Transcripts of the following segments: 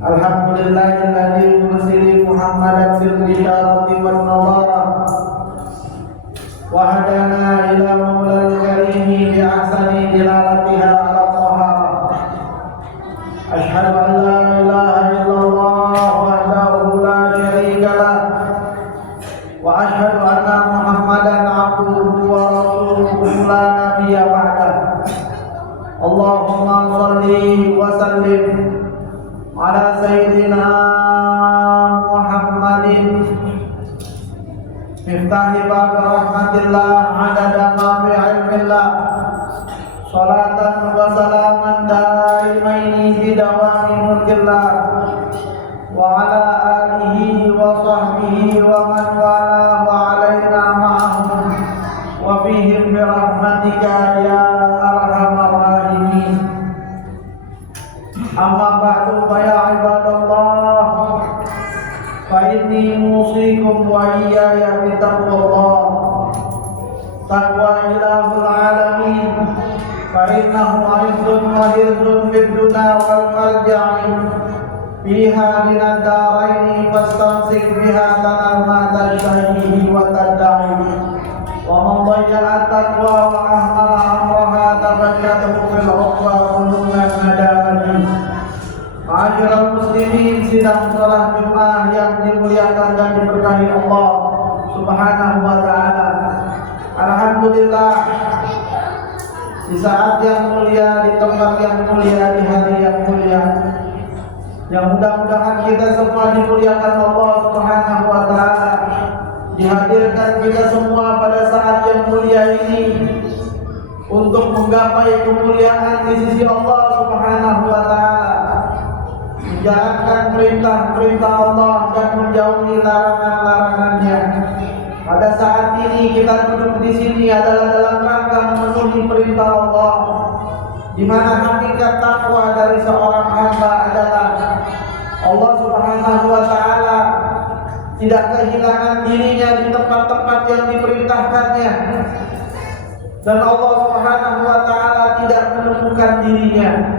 Alhamdulillahilladzi mursili Muhammadan bil bisharati wan nadara wa hadana ila maulal karim bi ahsani dilalatiha ala tahara. Ashhadu an la ilaha illallah wahdahu la syarika lah wa ashhadu anna Muhammadan abduhu wa rasuluhu la nabiyya ba'dah. Allahumma shalli wa sallim ala sayyidina Muhammadin miftahi bab rahmatillah adada ma fi ilmillah salatan wa salaman daimaini fi dawami mulkillah wa ala alihi wa sahbihi wa man wala wa alaina ma'ahum wa fihim bi rahmatika ya arhamar rahimin. Amma ba'du fa ya ibadallah fa inni musikum wa iyaya bi taqwallah taqwa ilahul alamin fa innahu aizzun wa hirzun fid dunya wal marja'i fiha minad daraini fastamsik biha tanal ma tashtahihi wa tadda'i wa man dhayya'a taqwa wa ahmala amraha tabayyatu fil uqba qulunan nadamati. Ma'asyiral muslimin, sidang salat Jumat yang dimuliakan dan diberkahi Allah Subhanahu wa taala. Alhamdulillah, di saat yang mulia, di tempat yang mulia, di hari yang mulia, yang mudah-mudahan kita semua dimuliakan Allah Subhanahu wa taala. Dihadirkan kita semua pada saat yang mulia ini untuk menggapai kemuliaan di sisi Allah Subhanahu wa taala, menjalankan perintah-perintah Allah dan menjauhi larangan-larangannya. Pada saat ini kita duduk di sini adalah dalam rangka memenuhi perintah Allah, di mana hakikat takwa dari seorang hamba adalah Allah Subhanahu wa taala tidak kehilangan dirinya di tempat-tempat yang diperintahkannya, dan Allah Subhanahu wa taala tidak menemukan dirinya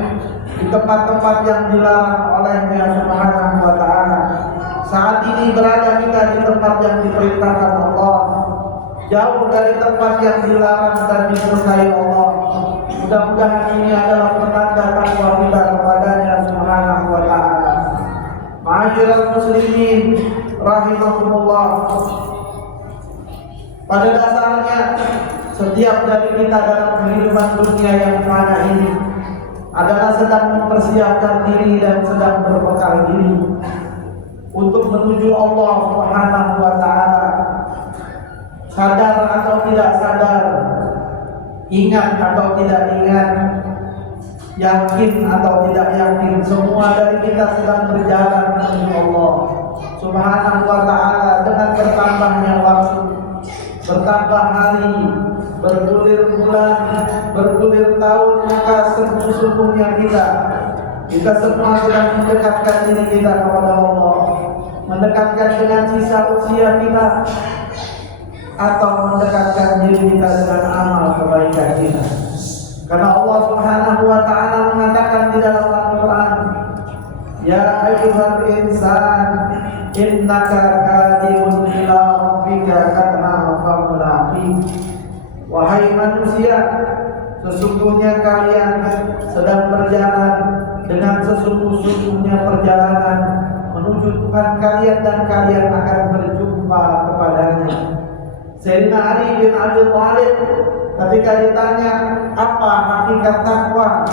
di tempat-tempat yang dilarang olehnya Subhanahu wa ta'ala. Saat ini berada kita di tempat yang diperintahkan Allah, jauh dari tempat yang dilarang dan dimurkai Allah. Mudah-mudahan ini adalah pertanda takwa kita kepadanya Subhanahu wa ta'ala. Ma'asyiral muslimin rahimakumullah, pada dasarnya setiap dari kita dalam kehidupan dunia yang fana ini adalah sedang mempersiapkan diri dan sedang berbekal diri untuk menuju Allah Subhanahu wa taala. Sadar atau tidak sadar, ingat atau tidak ingat, yakin atau tidak yakin, semua dari kita sedang berjalan menuju Allah Subhanahu wa taala. Dengan bertambahnya waktu, bertambah hari, bergulir bulan, bergulir tahun, maka sungguh-sungguhnya kita semua sedang mendekatkan diri kita kepada Allah, mendekatkan dengan sisa usia kita, atau mendekatkan diri kita dengan amal kebaikan kita. Karena Allah Subhanahu wa taala mengatakan di dalam Al-Qur'an, ya ayyuhal insan innaka kadihun ila rabbika kadhan famulaqih. Wahai manusia, sesungguhnya kalian sedang berjalan dengan sesungguh-sungguhnya perjalanan menuju Tuhan kalian, dan kalian akan berjumpa kepadanya. Sayyidina Ali bin Abi Thalib ketika ditanya apa hakikat takwa,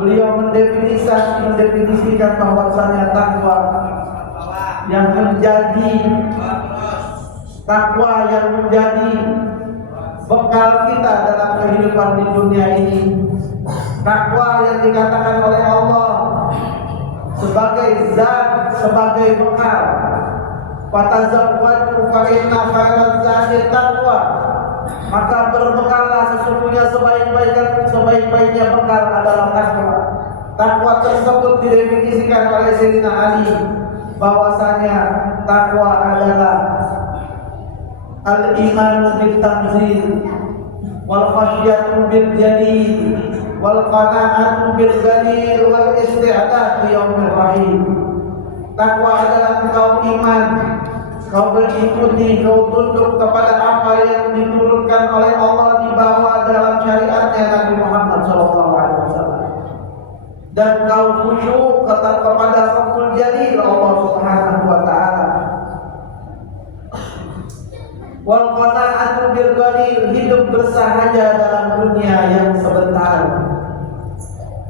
beliau mendefinisikan bahwasanya takwa yang menjadi bekal kita dalam kehidupan di dunia ini, takwa yang dikatakan oleh Allah sebagai zat, sebagai bekal. Fatazawwadu fa inna khairaz zadi taqwa, maka berbekallah, sesungguhnya sebaik-baiknya bekal adalah takwa. Takwa tersebut didefinisikan oleh Sayyidina Ali bahwasanya takwa adalah al-imanu bil tanzil wal khasyatu bil jalil wal qana'atu bil ghalil wal isti'dad li yaumir rahim. Takwa adalah kau iman, kau berikuti, kau tunduk kepada apa yang diturunkan oleh Allah dibawa dalam syariatnya Nabi Muhammad SAW, dan kau khusyuk kepada Rabbul Jalil Allah Subhanahu wa taala. Wal qana'atu bil ghalil, hidup bersahaja dalam dunia yang sebentar.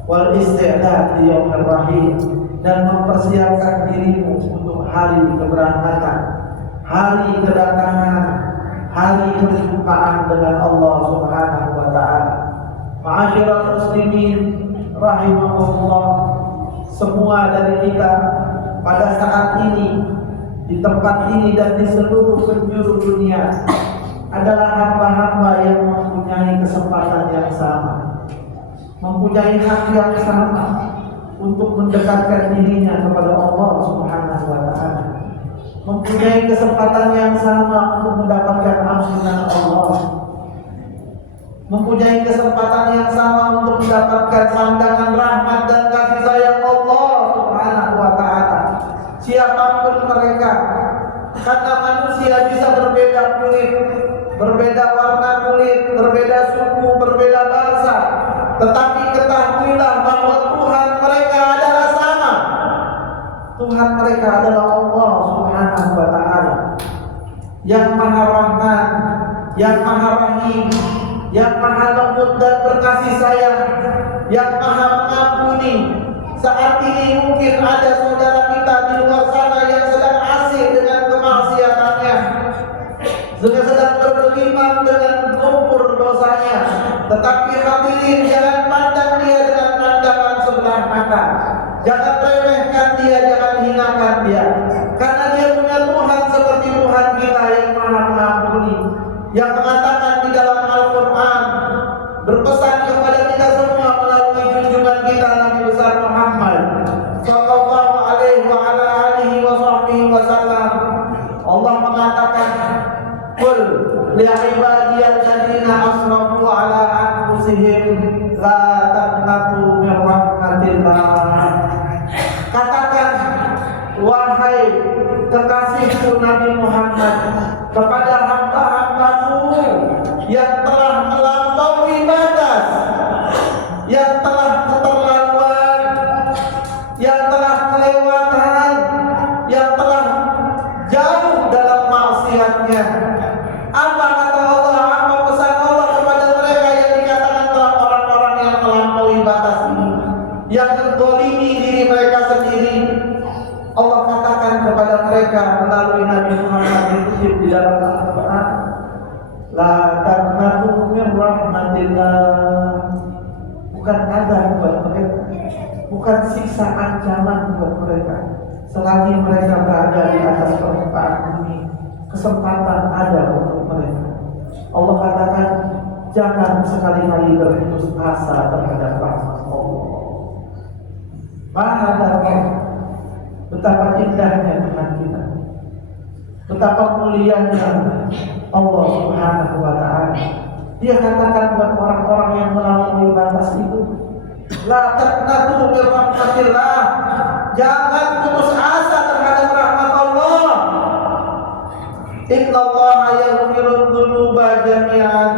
Wal isti'dad li yaumir rahim, dan mempersiapkan dirimu untuk hari keberangkatan, hari kedatangan, hari perjumpaan dengan Allah Subhanahu wa taala. Ma'asyiral muslimin rahimahullah, semua dari kita pada saat ini, di tempat ini dan di seluruh penjuru dunia adalah hamba-hamba yang mempunyai kesempatan yang sama, mempunyai hak yang sama untuk mendekatkan dirinya kepada Allah Subhanahu wa taala, mempunyai kesempatan yang sama untuk mendapatkan ampunan Allah, mempunyai kesempatan yang sama untuk mendapatkan pandangan rahmat dan kasih sayang Allah Subhanahu wa taala. Siapapun mereka, karena manusia bisa berbeda kulit, berbeda warna kulit, berbeda suku, berbeda bangsa, tetapi ketahuilah bahwa Tuhan mereka adalah sama. Tuhan mereka adalah Allah Subhanahu wa taala, yang Maha Rahman, yang Maha Rahim, yang Maha Lembut dan berkasih sayang, yang Maha Mengampuni. Saat ini mungkin ada saudara kita di luar sana yang sedang asik dengan kemaksiatannya, sedang bergelimang dengan lumpur dosanya, tetapi hadirin, jangan pandang dia dengan pandangan sebelah mata, jangan remehkan dia, jangan hinakan dia, karena dia punya Tuhan seperti Tuhan kita yang Maha Mengampuni, yang mengatakan di dalam Al-Quran, berpesan kepada kita semua melalui junjungan kita Nabi besar Muhammad sallallahu alaihi wa ala alihi wa sahbihi wasallam. Allah mengatakan, qul li ibadiyalladzina asrafu ala anfusihim la taqnatu min rahmatillah. Katakan, wahai kekasihku Nabi Muhammad, kepada hamba-hambamu yang telah melampaui batas, yang telah keterlaluan, yang telah kelewatan, yang telah jauh dalam maksiatnya. Apa kata Allah, apa pesan Allah kepada mereka yang dikatakan telah orang-orang yang melampaui batas ini, yang menzalimi diri mereka sendiri? Allah katakan kepada mereka melalui Nabi Muhammad dikutip di dalam Al-Quran, la taqnatu min rahmatillah. Bukan ada buat mereka, bukan siksa ancaman buat mereka selagi mereka berada di atas permukaan bumi. Kesempatan ada untuk mereka. Allah katakan, jangan sekali-kali berputus asa terhadap rahmat Allah. Mahadallah, betapa indahnya Tuhan kita, betapa mulianya Allah Subhanahu wa taala. Dia katakan buat orang-orang yang melampaui batas itu, la taqnatu min rahmatillah, jangan putus asa terhadap rahmat Allah. Innallaha yaghfiru dzunuba jami'an,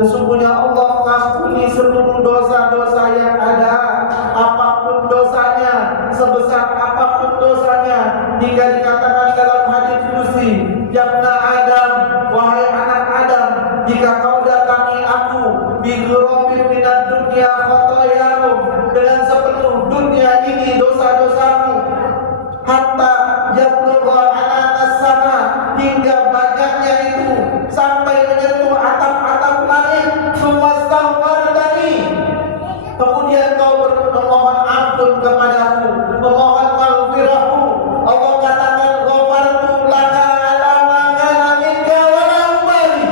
sesungguhnya Allah mengampuni seluruh dosa-dosa yang ada, apapun dosanya, sebesar apapun dosanya. Hingga dikatakan dalam hadis qudsi, ya Adam, wahai anak Adam, jika kau datangi aku bi ghurabin minad dunya khotoyakum, dengan sepenuh dunia ini dosa-dosamu, hatta yablugha ananas sama, hingga banyaknya itu sampai menyentuh atap-atap langit, sumastaghfartani, kemudian kau memohon ampun kepadaku, memohon maghfirahku, Allah katakan, ghafartu laka ala ma kana minka wa la ubali,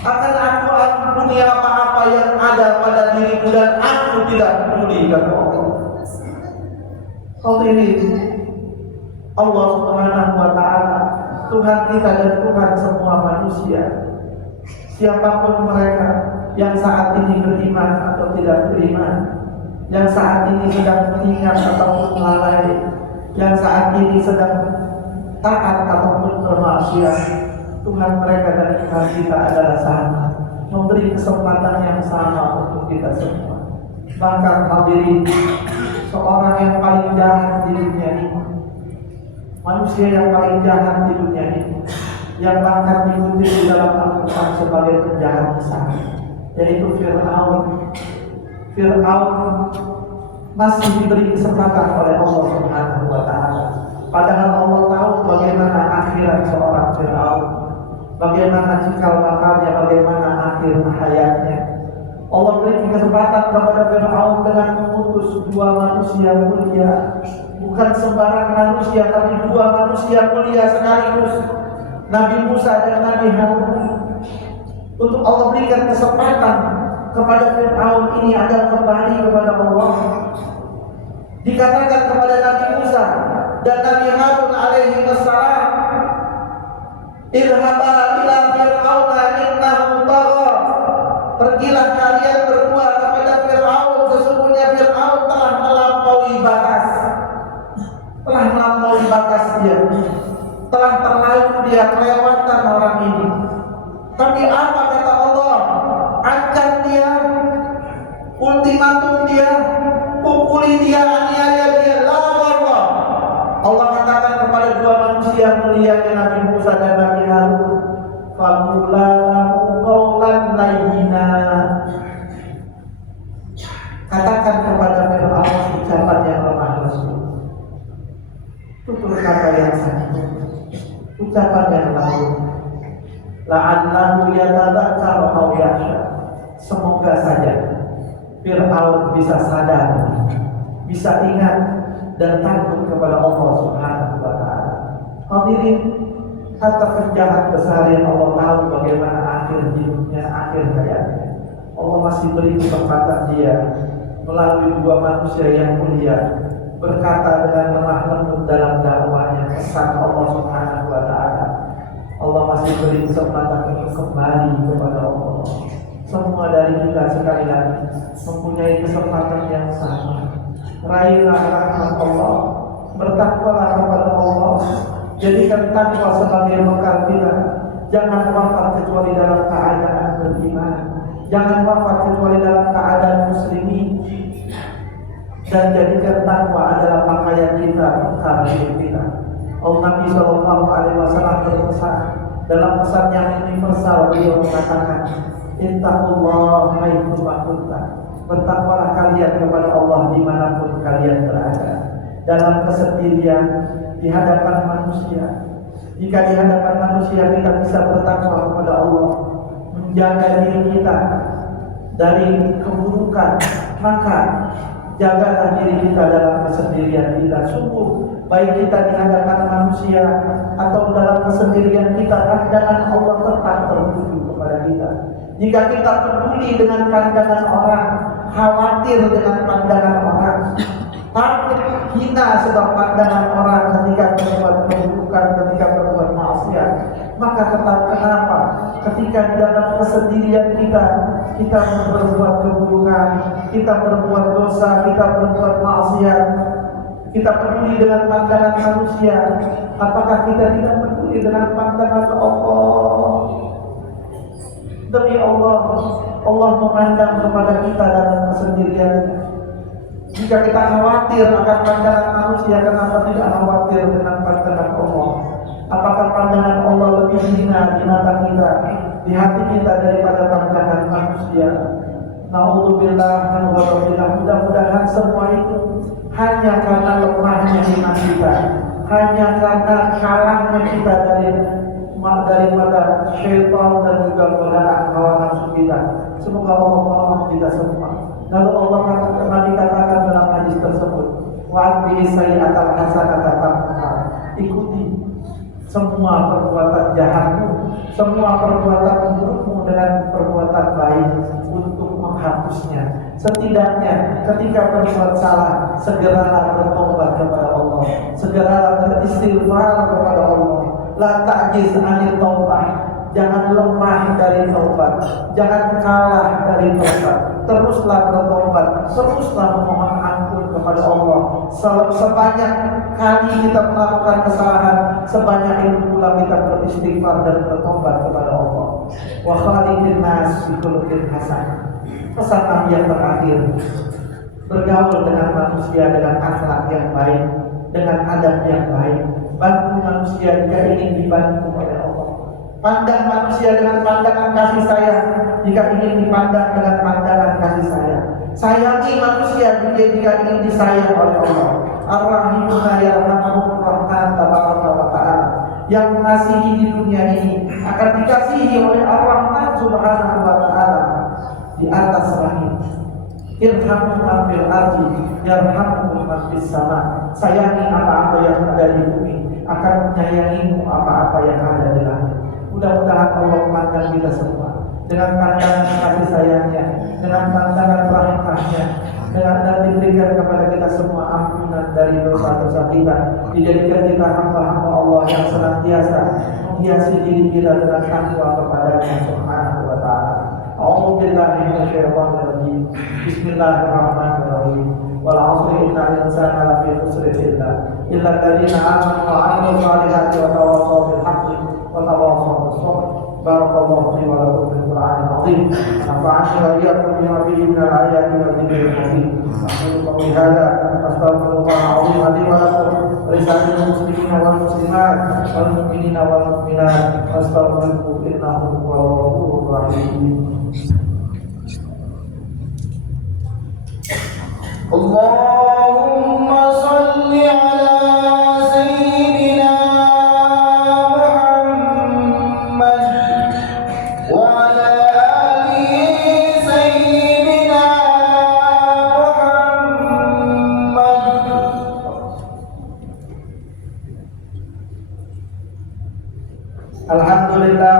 akan aku ampuni apa-apa yang ada pada dirimu dan aku tidak peduli, kata Allah. Hal ini Allah Subhanahu wa taala Tuhan kita dan Tuhan semua manusia. Siapapun mereka yang saat ini beriman atau tidak beriman, yang saat ini sedang ingat ataupun lalai, yang saat ini sedang taat ataupun bermaksiat, Tuhan mereka dan Tuhan kita adalah sama, memberi kesempatan yang sama untuk kita semua. Bahkan hadirin, seorang yang paling jahat di dunia ini, manusia yang paling jahat di dunia ini, yang bahkan dikutip di dalam Al-Quran sebagai penjahat besar, yaitu Fir'aun. Fir'aun masih diberi kesempatan oleh Allah Subhanahu wa Ta'ala. Padahal Allah tahu bagaimana akhirat seorang Fir'aun, bagaimana cikal bakalnya, bagaimana akhir hayatnya. Allah beri kesempatan kepada Fir'aun dengan mengutus dua manusia mulia, bukan sembarang manusia, tapi dua manusia mulia sekaligus, Nabi Musa dan Nabi Harun. Untuk Allah berikan kesempatan kepada Fir'aun ini agar kembali kepada Allah. Dikatakan kepada Nabi Musa dan Nabi Harun alaihi wassalam, "Idhaba ila Fir'auna innahu tagha." Pergilah kalian berdua kepada Fir'aun, sesungguhnya Fir'aun telah melampaui batas. Telah melampaui batas dia. Telah terlalu dia kelewatan orang ini. Tapi apa kata Allah? Ancam dia, ultimatum dia, pukuli dia, aniaya dia, Allah. Allah katakan kepada dua manusia mulia Nabi Musa dan Nabi Harun, "Faqula lahu qawlan layyina." Katakan kepada Fir'aun ucapan yang lemah lembut, tutur kata yang sakit, ucapan yang lembut. La'allahu yatadzakkaru aw yakhsha. Semoga saja Fir'aun bisa sadar, bisa ingat dan takut kepada Allah Subhanahu wa Ta'ala. Hadirin, kata penjahat besar yang Allah tahu bagaimana akhir hidupnya, akhir hayatnya, Allah masih beri kesempatan dia melalui dua manusia yang mulia berkata dengan lemah lembut dalam dakwahnya, pesan Allah Subhanahu wa Ta'ala. Allah masih beri kesempatan untuk kembali kepada Allah. Semua dari kita sekali lagi mempunyai kesempatan yang sama. Raihlah rahmat Allah, bertakwalah kepada Allah, jadikan takwa sebagai bekal kita. Jangan wafat kecuali dalam keadaan beriman, jangan wafat kecuali dalam keadaan muslimin, dan jadikan takwa adalah pakaian kita, bekal hidup kita. Nabi Shallallahu Alaihi Wasallam berpesan dalam pesan yang universal, beliau mengatakan, "Ittaqullah haitsu ma kuntum." Bertakwalah kalian kepada Allah dimanapun kalian berada. Dalam kesendirian, di hadapan manusia. Jika di hadapan manusia kita bisa bertakwa kepada Allah, menjaga diri kita dari keburukan, maka jagalah diri kita dalam kesendirian kita. Sungguh baik kita di hadapan manusia atau dalam kesendirian kita, pandangan Allah tetap tertuju kepada kita. Jika kita peduli dengan pandangan orang, khawatir dengan pandangan orang, takut hina sebab pandangan orang ketika berbuat keburukan, ketika berbuat maksiat, maka tetap kenapa ketika di dalam kesendirian kita berbuat keburukan, kita berbuat dosa, kita berbuat maksiat, kita peduli dengan pandangan manusia, apakah kita tidak peduli dengan pandangan Allah? Demi Allah, Allah memandang kepada kita dalam kesendirian. Jika kita khawatir akan pandangan manusia, kenapa tidak khawatir dengan pandangan Allah? Apakah pandangan Allah lebih hina di mata kita, di hati kita daripada pandangan manusia? Na'udzubillah min ghadabillah. Mudah-mudahan semua itu hanya karena lemahnya iman kita, hanya karena kalahnya kita daripada syaitan dan juga godaan hawa nafsu kita. Semoga Allah menolong kita semua. Lalu Allah dikatakan dalam hadis tersebut, "Wa'bi sayyi'atal hasanata tamhuha." Ikuti semua perbuatan jahatmu, semua perbuatan burukmu dengan perbuatan baik untuk menghapusnya. Setidaknya ketika berbuat salah, segeralah bertobat kepada Allah, segeralah beristighfar kepada Allah. La ta'jiz 'anil taubah. Jangan lemah dari taubat, jangan kalah dari taubat. Teruslah bertobat, teruslah memohon ampun kepada Allah. Sebanyak kali kita melakukan kesalahan, sebanyak itu pula kita beristighfar dan bertobat kepada Allah. Wa khaliqin nas bi khuluqin hasan. Pesan yang terakhir, bergaul dengan manusia dengan akhlak yang baik, dengan adab yang baik. Bantu manusia jika ingin dibantu oleh Allah. Pandang manusia dengan pandangan kasih sayang jika ingin dipandang dengan pandangan kasih sayang. Sayangi manusia jika ingin disayang oleh Allah. Ar-Rahimuna yarhamuhur rahman tabaraka wa ta'ala. Yang mengasihi di dunia ini akan dikasihi oleh Ar-Rahman subhanahu wa ta'ala di atas rahim. Irhamu man fil ardi yarhamukum man fis sama. Sayangi apa-apa yang ada di bumi, akan menyayangimu apa-apa yang ada di langit. Mudah-mudahan Allah memandang kita semua dengan pandangan kasih sayangnya, dengan pandangan rahmatnya, dengan dan diberikan kepada kita semua ampunan dari dosa-dosa kita, dijadikan kita hamba-hamba Allah yang senantiasa menghiasi diri kita dengan takwa kepada-Nya subhanahu wa ta'ala. A'udzu billahi minasyaitonir rajim. Bismillahirrahmanirrahim. Wal 'asri innal insana lafi khusrin illa alladziina aamanu wa 'amilus shalihati wa tawassaw bil haqqi wa tawassaw bis sabr. Barakallahu fi wa lakum fil Qur'anil 'azim. Nafa'ani wa iyyakum bima fihi minal ayati wa dzikril hakim. Aqulu qawli hadza astaghfirullahal 'azim li wa lakum wa lisa'iril muslimina wal muslimat wal mu'minina wal mu'minat wastaghfiruhu innahu huwal ghafurur rahim. Allahumma salli ala sayyidina Muhammad wa ala ali sayyidina Muhammad. Alhamdulillah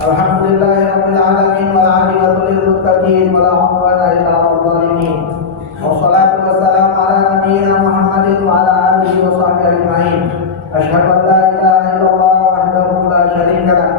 Alhamdulillahirabbil alamin wal 'aqibatu lil muttaqin wa la 'udwana illa 'alal zalimin. Wassalatu wassalamu ala nabiyyina Muhammadin wa ala alihi wa sahbihi ajma'in. Asyhadu an la ilaha illallah wahdahu la syarika lah,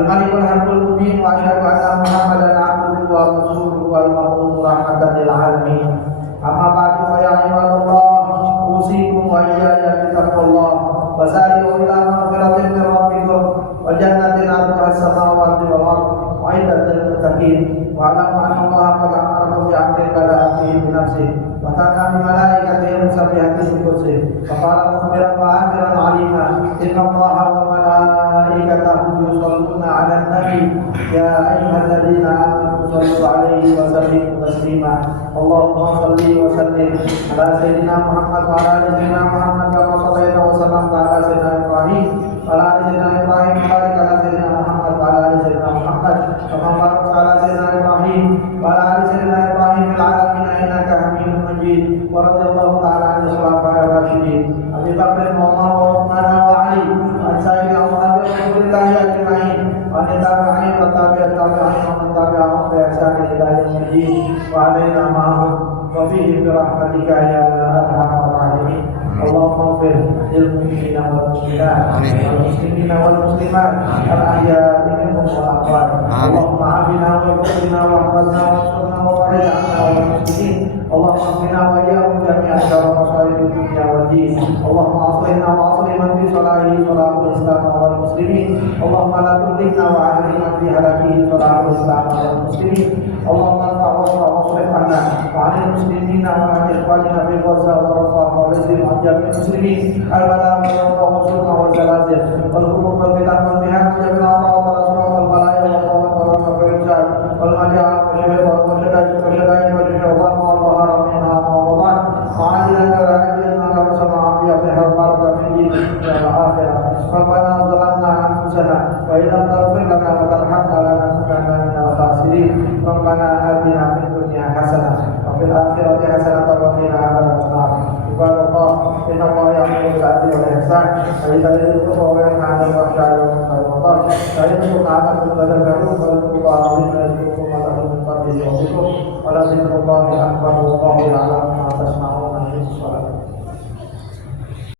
al-malikul haqqul mubin, wa asyhadu anna Muhammadan 'abduhu wa rasuluhu wal mab'uts rahmatan lil alamin. Amma ba'du fa ya ibadallah, usikum wa iyaya bi taqwallah wa sari'u ila maghfiratin min rabbikum wa jannatin 'arduha as-samawati wal ardh u'iddat lil muttaqin. Wa alamu anna Allah qad amara bi 'abdin bala afihi bi nafsihi wa ta'ala bi malaikatihi musabbihati bi qudsihi wa qala mukhbiran wa amiran 'alima inna Allaha wa malaikatahu yusholluna 'alan nabi ya ayyuhalladzina amanu shallu 'alaihi wa sallimu taslima. Allahumma shalli wa sallim ala sayyidina Muhammad wa ala ali sayyidina Muhammad kama shallaita wa sallamta ala sayyidina Ibrahim wa ala ali sayyidina Ibrahim wa barik ala sayyidina Muhammad wa ala ali sayyidina Muhammad kama barakta ala sayyidina Ibrahim wa ala ali sayyidina Ibrahim fil alamin innaka Hamidum Majid. Wa radhiyallahu ta'ala 'anil khulafa'ir rasyidin Abi Bakr wa Umar wa Uthman wa Ali wa sayyidina Muhammad Rasulillah ajma'in wa tabi'in wa tabi'at tabi'in wa man tabi'ahum bi ihsan ila yaumil din wa alaina ma'ahum wa fihi bi rahmatika ya arhamar rahimin. Allahumma ighfir lil mu'minina wal muslimat wal muslimina wal muslimat al ahya'i minhum wal amwat. Allahumma 'afina wa ighfirna wa ihfazna wa ansurna wa barik 'anna wal muslimin. Allahumma qina wa iyyahum jami'an syarra masaa'ib dunya wad din. Allahumma aslihna wa aslih man fi salahihi salahul islam wal muslimin. Allahumma la tudhikna wa ahlina fi halakihi salahul islam wal muslimin. Allahumma ta'awwaz wa aslih anna wa 'anil muslimina wa 'anil ikhwanina fi Gaza wa Rafah wa Filistin wa jami'il muslimin al-bala wa al-sulma wa zalazil wal hurub wal fitan wal mihan wa jami'il amrad wal asrar wal balaya wal qawat wal mafirzat wal majaa wa syaitan wa syaitan wa syaitan wa syaitan wa dhahara minha mawdu'an ma'ajilan wa ajilan wa bersama afiat sehat barokah fi din wa akhirah. Rabbana zalamna anfusana wa illam taghfir lana wa tarhamna lanakunanna minal khasirin. Rabbana atina fid dunya hasanah wa fil akhirati hasanah wa qina adzabannar. Ibadallah, inna Allah ya'muru bil 'adli wal ihsan wa ita'i dzil qurba wa yanha 'anil fahsya'i wal munkari wal baghi ya'idukum la'allakum tadhakkarun. Fadhkurullaha 'azima yadhkurkum wa la tadhkurun wa la dzikrullahi akbar wallahu ya'lam.